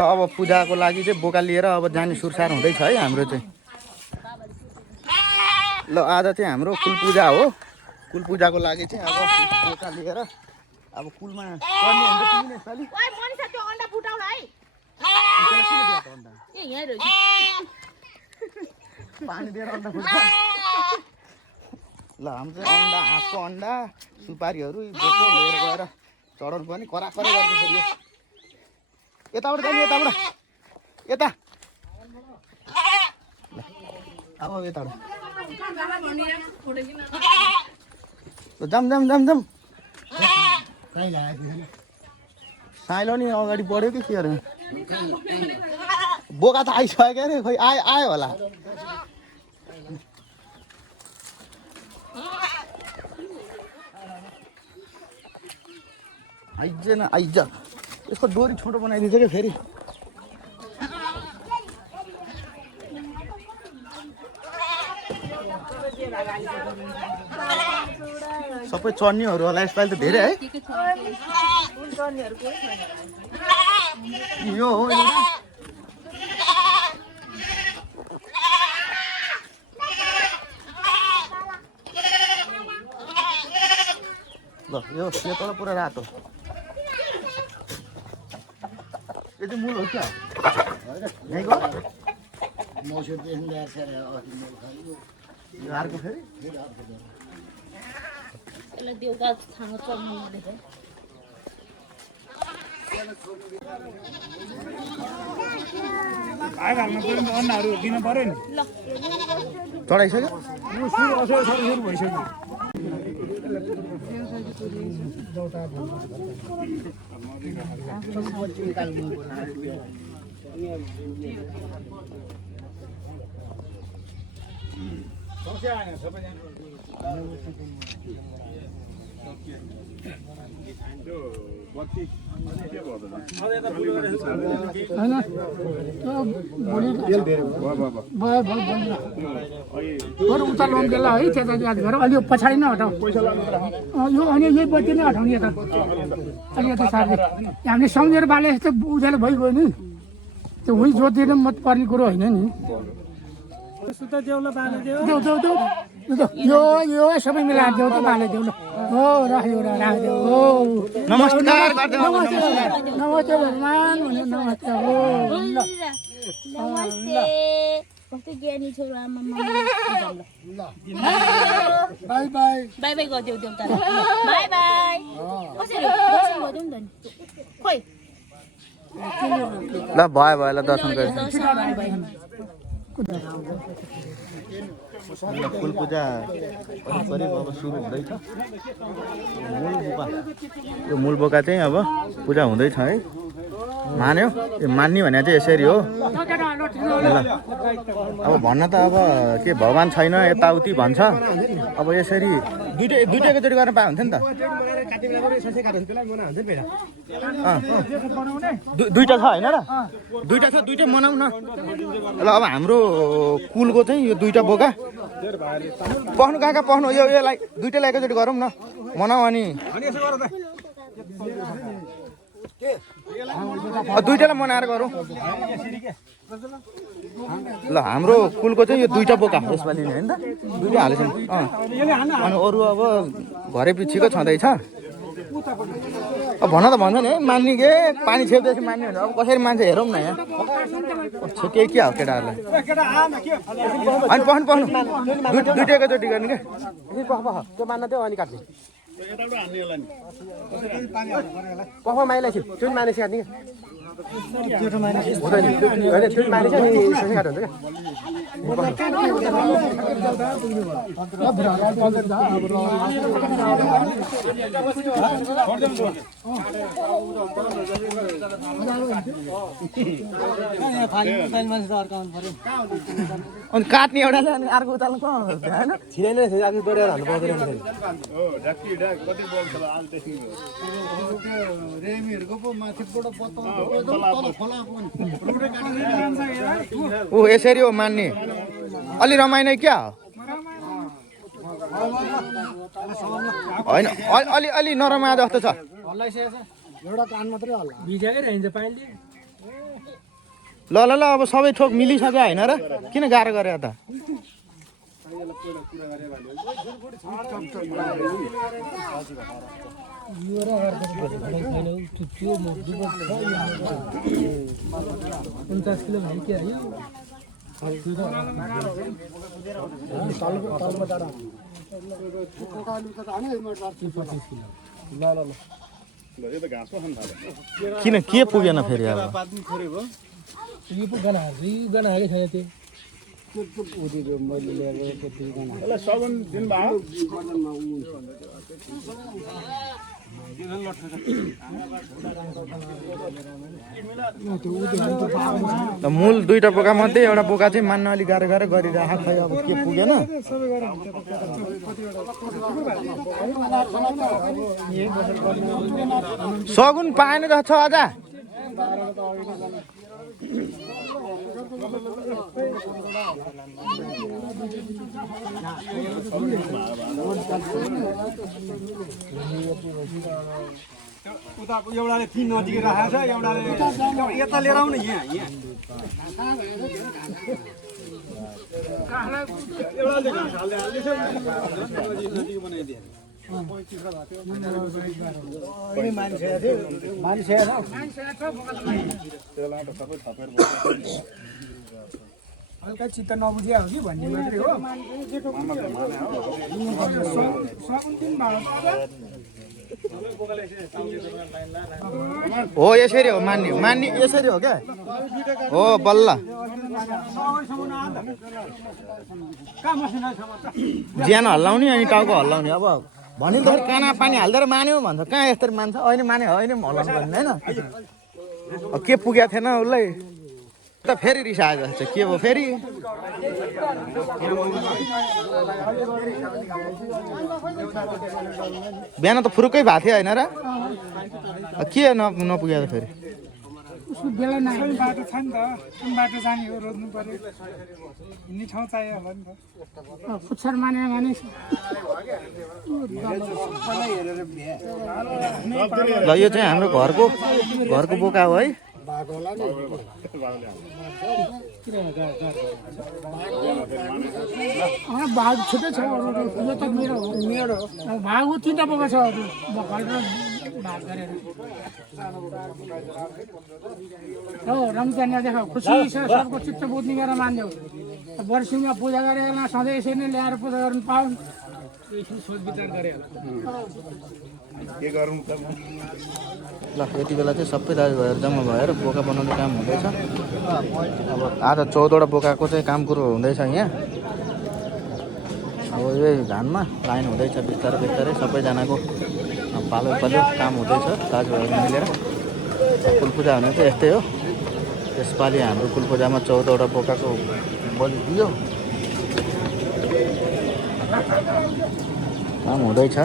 अब पूजाको लागि चाहिँ बोका लिएर अब जाने सुरसार हुँदैछ है हाम्रो चाहिँ। ल आज चाहिँ हाम्रो कुल पूजा हो। कुल पूजाको लागि चाहिँ अब बोका लिएर अब कुलमा पर्ने हुन्छ तिमी नै साली। ओइ मनिषा त्यो अन्डा फुटाउला है। ए यहाँ रहेछ। पानी दिएर अन्डा फुट्छ। ल हाम्रो चाहिँ अन्डा हाँसको अन्डा सुपारीहरू बोको लिएर गएर चढाउनु पर्ने कराकरै गर्छ फेरि। यताबाट जाने यताबाट यता अब यताबाट जाम जाम जाम जाम साइलो नि अगाडि बढ्यो कि के अरे बोका त आइसक्यो अरे खोइ आयो होला। आइज न आइज यसको डोरी छोटो बनाइदिन्छ क्या फेरि। सबै चढ्नेहरू होला यसपालि त धेरै है। यो हो ल यो सेतो पुरा रातो यो चाहिँ मूल हो क्या यहीँको यो अर्को फेरि यसलाई देउका छानो चढ्नु भनेछ। भाग हाल्नु पर्यो नि त अन्डाहरू दिनु पर्यो नि। चढाइसक्यो सुरु भइसक्यो। उता लम्केला है त्यता याद गर अलि पछाडि नै हटाऊ यो अनि यही बत्ती नै हटाउने यता अलि यता सार्ने हामीले सम्झेर बाले यस्तो उज्यालो भइगयो नि त्यो हुँ जोतिनु मत पर्ने कुरो होइन नि। देऊ देऊ देऊ यो सबै मिलाएर देऊ त बाले देऊ ल हो राख्यो राखिदेऊ हो नमस्कार नमस्ते भगवान् भन्यो नमस्ते हो नमस्ते कस्तो ज्ञानी छोरो आमा बाई बाई बाई बाई गरिदेऊ देउतालाई बाई बाई कसरी दर्शन गरिदेऊ नि त नि खोइ ल भयो भयो ल दर्शन गरेँ। फुल पूजा करिब अब सुरु हुँदैछ। मूल बोका यो मूल बोका चाहिँ अब पूजा हुँदैछ है। मान्यो यो मान्ने भने चाहिँ यसरी हो। अब भन्न त अब के भगवान् छैन यताउति भन्छ। अब यसरी दुइटैको जोडी गर्न पाए हुन्थ्यो नि त। दुइटा छ होइन र दुइटा छ दुइटै मनाऊ न ल। अब हाम्रो कुलको चाहिँ यो दुइटा बोका पख्नु कहाँ कहाँ पख्नु योलाई दुइटैलाई एकैचोटि गरौँ न मनाऊ। अनि दुइटालाई मनाएर गरौँ ल। हाम्रो कुलको चाहिँ यो दुइटा बोका यसपालि होइन त दुइटै हालेछ नि। अनि अरू अब घरै पछिको छँदैछ। अब भन त भन्छ नि है मान्ने के पानी छेप्दैछ मान्ने हुन्छ। अब कसरी मान्छे हेरौँ न यहाँ छेके के हो केटाहरूलाई अनि पख्नु पख्नु दुइटैको चोटि गर्ने क्या त्यो मान्न त्यो अनि काट्ने पखमा माइला छु जुन मानिस काट्ने हुँदैन होइन जुन मानिस नि सबै काट हुन्छ अनि काट्ने एउटा अनि अर्को उताल्नु कहाँ होइन छिराइन आफै डोरेर हाल्नु पाउँदैन ऊ यसरी हो मान्ने अलि रमाइने क्या होइन अलि अलि नरमाए जस्तो छ एउटा कान मात्रै हल्ला भिजेकै रहन्छ पाइले ल ल ल अब सबै ठोक मिलिसक्यो होइन र किन गाह्रो गरे त किन के पुगेन फेरि अब सगुन दिनुभयो मूल दुईटा बोका मध्ये एउटा बोका चाहिँ मान्न अलिक गाह्रो गाह्रो गरिरहेको खै अब के पुगेन सगुन पाएन रहेछ अझ उता एउटाले 3 नजिकै राखेको छ एउटाले यता लिएर आउन यहाँ एउटाले हाल्दै हाल्दै नजिक बनाइदिए हल्का चित्त नबुझे हो कि भन्ने मात्रै हो यसरी हो मान्ने मान्ने यसरी हो क्या हो बल्ल ज्यान हल्लाउने अनि टाउको हल्लाउने अब भन्यो त काना पानी हाल्दै मान्यो भन्छ कहाँ यस्तरी मान्छ अहिले माने होइन हल्लाउनु पर्ने होइन के पुगेको थिएन उसलाई त फेरि रिस आयो जस्तो के भयो फेरि बिहान त फुरुकै भएको थियो होइन र के नपुग्यो त फेरि उसको बेला नआउने बाटो छ नि त कुन बाटो जाने हो रोज्नु पर्यो हिँड्ने ठाउँ चाहियो होला नि त पुच्छर माने मानिस ल यो चाहिँ हाम्रो घरको बोका हो है भाग छुट्टै छ यो त मेरो भागको 3टा बोका छ भाग गरेर हो रमजान देखा खुसी छ सबको चित्त बुझ्ने गरेर मान्यो वर्षमा पूजा गरेर सधैँ यसरी नै ल्याएर पूजा गर्नु पाउन् सोच विचार गरे ल यति बेला चाहिँ सबै दाजुभाइहरू जम्मा भएर बोका बनाउने काम हुँदैछ अब आज 14वटा बोकाको चाहिँ काम कुरो हुँदैछ यहाँ अब यही धानमा लाइन हुँदैछ बिस्तारै बिस्तारै सबैजनाको पालो पालो काम हुँदैछ दाजुभाइहरू मिलेर कुल पूजा हुने चाहिँ यस्तै हो यसपालि हाम्रो कुल पूजामा 14वटा बोकाको बलि दियो काम हुँदैछ